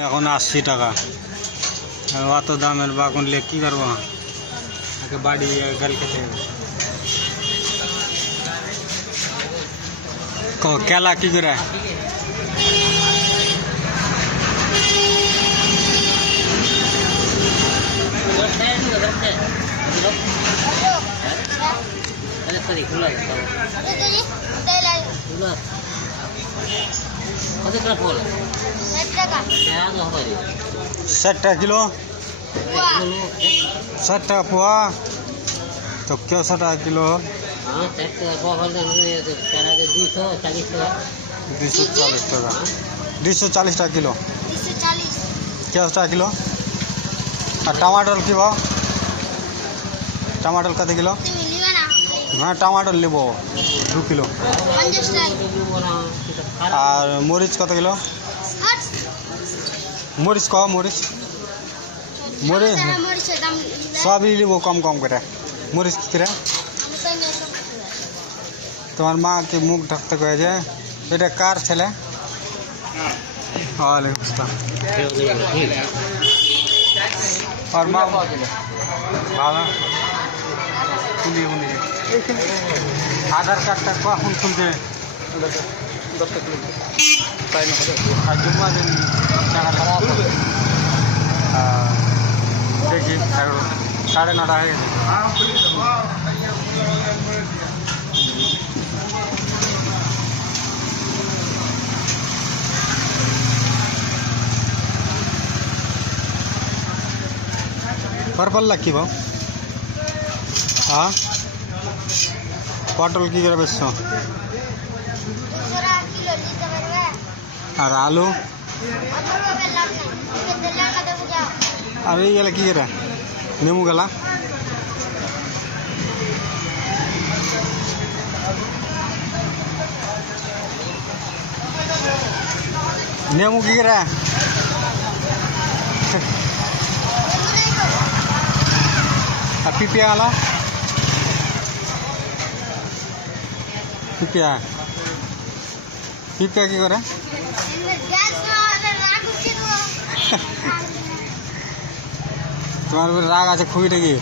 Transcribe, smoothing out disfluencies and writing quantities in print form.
এখন 80 টাকা। অত দামের বাগুন নিয়ে কি করবো? বাড়ি গেল খেতে কেলা কি করে? ষাট টাকা কিলো, 60 টাকা পোয়া, তো 100 টাকা কিলো, 240 টাকা, 240 টাকা কিলো, 100 টাকা কিলো। আর टमाटर की भाव? टमाटर कत किलो? हाँ टमाटर लेबो 2 किलो। और मरीच कत किलो? मरीच कह मरीच मरीच सब लेबो कम कम करे। मरीच किरा তোমার মা কি মুখ ঢাকতে কয়েছে? এটা কার ছেলে? ওয়ালাইকুম আসসালাম। আর মা ভালো খুলি উনি আধার কার্ডটা কখন খুলছে? 10টা খুলছে তাই না? আর জমা দিন টাকাটা দেখি 9:30 হয়ে গেছে। पर्पल लाख की भाव? हाँ पटल की करे बेचो? और आलू और ये गला की करे? नेमू गला नेमू की करे? पिपिया वाला पिपिया पिपिया की करे? तुम्हारे राग আছে খুবই নাকি?